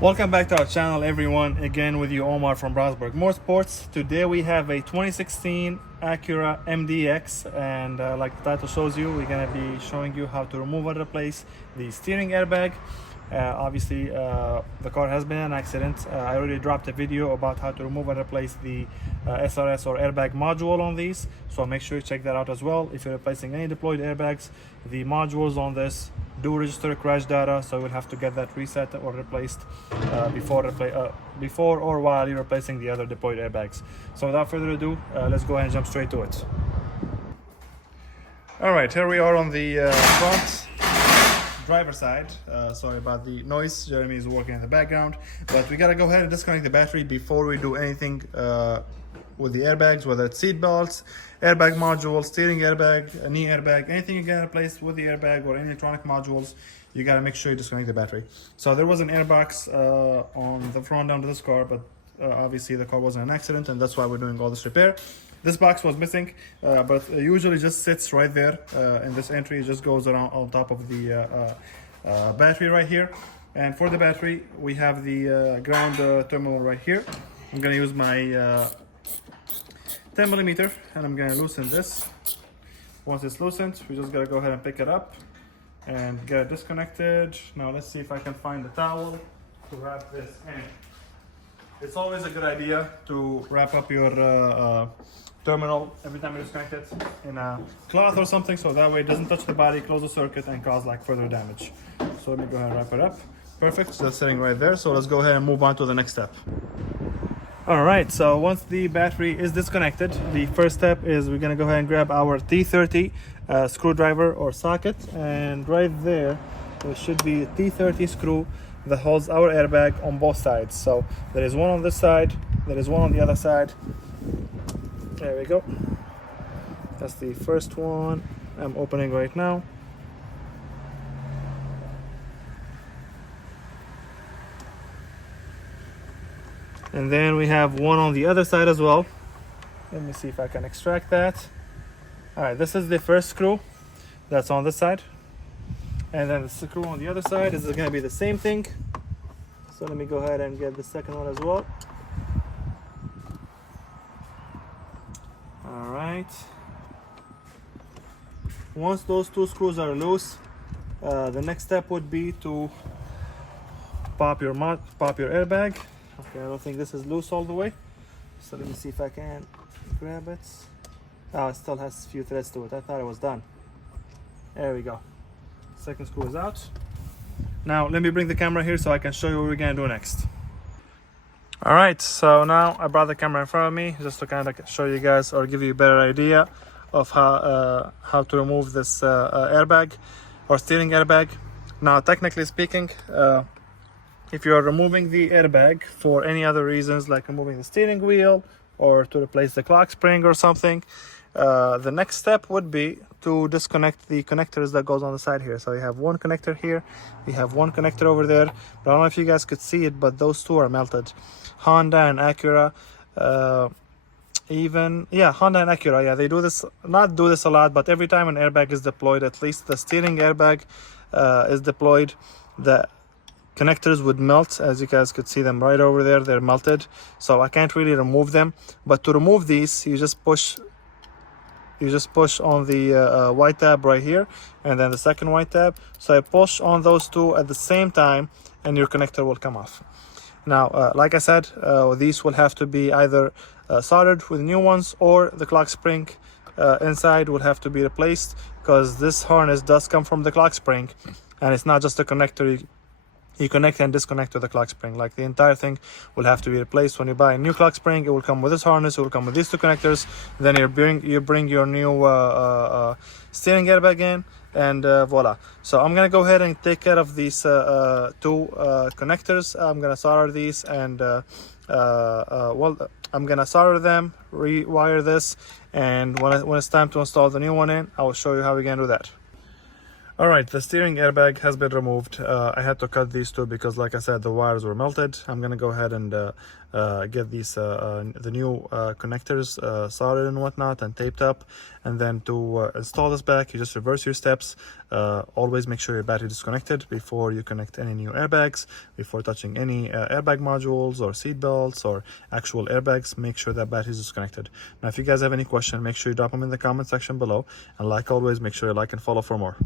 Welcome back to our channel, everyone. Again with you, Omar from Brownsburg Motorsports. Today we have a 2016 Acura MDX, and like the title shows you, we're going to be showing you how to remove and replace the steering airbag. Obviously, the car has been in an accident. I already dropped a video about how to remove and replace the SRS or airbag module on these, so make sure you check that out as well. If you're replacing any deployed airbags, the modules on this do register crash data, so you'll have to get that reset or replaced before or while you're replacing the other deployed airbags. So without further ado, let's go ahead and jump straight to it. All right, here we are on the front driver side. Sorry about the noise. Jeremy is working in the background, but we gotta go ahead and disconnect the battery before we do anything with the airbags, whether it's seat belts, airbag module, steering airbag, knee airbag, anything you're gonna replace with the airbag or any electronic modules, you gotta make sure you disconnect the battery. So there was an airbox on the front down to this car, but obviously the car was in an accident, and that's why we're doing all this repair. This box was missing, but it usually just sits right there in this entry. It just goes around on top of the battery right here. And for the battery, we have the ground terminal right here. I'm gonna use my 10 millimeter, and I'm gonna loosen this. Once it's loosened, we just gotta go ahead and pick it up and get it disconnected. Now let's see if I can find the towel to wrap this in. It's always a good idea to wrap up your terminal every time you disconnect it in a cloth or something, so that way it doesn't touch the body, close the circuit, and cause like further damage. So let me go ahead and wrap it up. Perfect, so that's sitting right there. So let's go ahead and move on to the next step. All right, so once the battery is disconnected, the first step is we're gonna go ahead and grab our T30 screwdriver or socket, and right there should be a T30 screw that holds our airbag on both sides. So there is one on this side, there is one on the other side. There we go. That's the first one I'm opening right now. And then we have one on the other side as well. Let me see if I can extract that. All right, this is the first screw that's on this side. And then the screw on the other side is going to be the same thing. So let me go ahead and get the second one as well. All right. Once those two screws are loose, the next step would be to pop your airbag. Okay, I don't think this is loose all the way. So let me see if I can grab it. Oh, it still has a few threads to it. I thought it was done. There we go. Second screw is out. Now let me bring the camera here so I can show you what we're gonna do next. All right, so now I brought the camera in front of me just to kind of show you guys or give you a better idea of how to remove this airbag or steering airbag. Now, technically speaking, if you are removing the airbag for any other reasons, like removing the steering wheel or to replace the clock spring or something, the next step would be to disconnect the connectors that goes on the side here. So you have one connector here, you have one connector over there, but I don't know if you guys could see it, but those two are melted. Honda and Acura, Honda and Acura, yeah, they do this, not do this a lot, but every time an airbag is deployed, at least the steering airbag is deployed, the connectors would melt. As you guys could see them right over there, they're melted, so I can't really remove them. But to remove these, you just push on the white tab right here, and then the second white tab. So I push on those two at the same time, and your connector will come off. Now, like I said, these will have to be either soldered with new ones, or the clock spring inside will have to be replaced, because this harness does come from the clock spring, and it's not just a connector. You connect and disconnect to the clock spring. Like, the entire thing will have to be replaced. When you buy a new clock spring, it will come with this harness, it will come with these two connectors. Then you bring your new steering airbag in, and voila. So I'm gonna go ahead and take care of these two connectors. I'm gonna solder these, and I'm gonna solder them, rewire this, and when it's time to install the new one in, I will show you how we're gonna do that. All right, the steering airbag has been removed. I had to cut these two because, like I said, the wires were melted. I'm gonna go ahead and get these the new connectors soldered and whatnot and taped up. And then to install this back, you just reverse your steps. Always make sure your battery is disconnected before you connect any new airbags. Before touching any airbag modules or seat belts or actual airbags, make sure that battery is disconnected. Now, if you guys have any question, make sure you drop them in the comment section below. And like always, make sure you like and follow for more.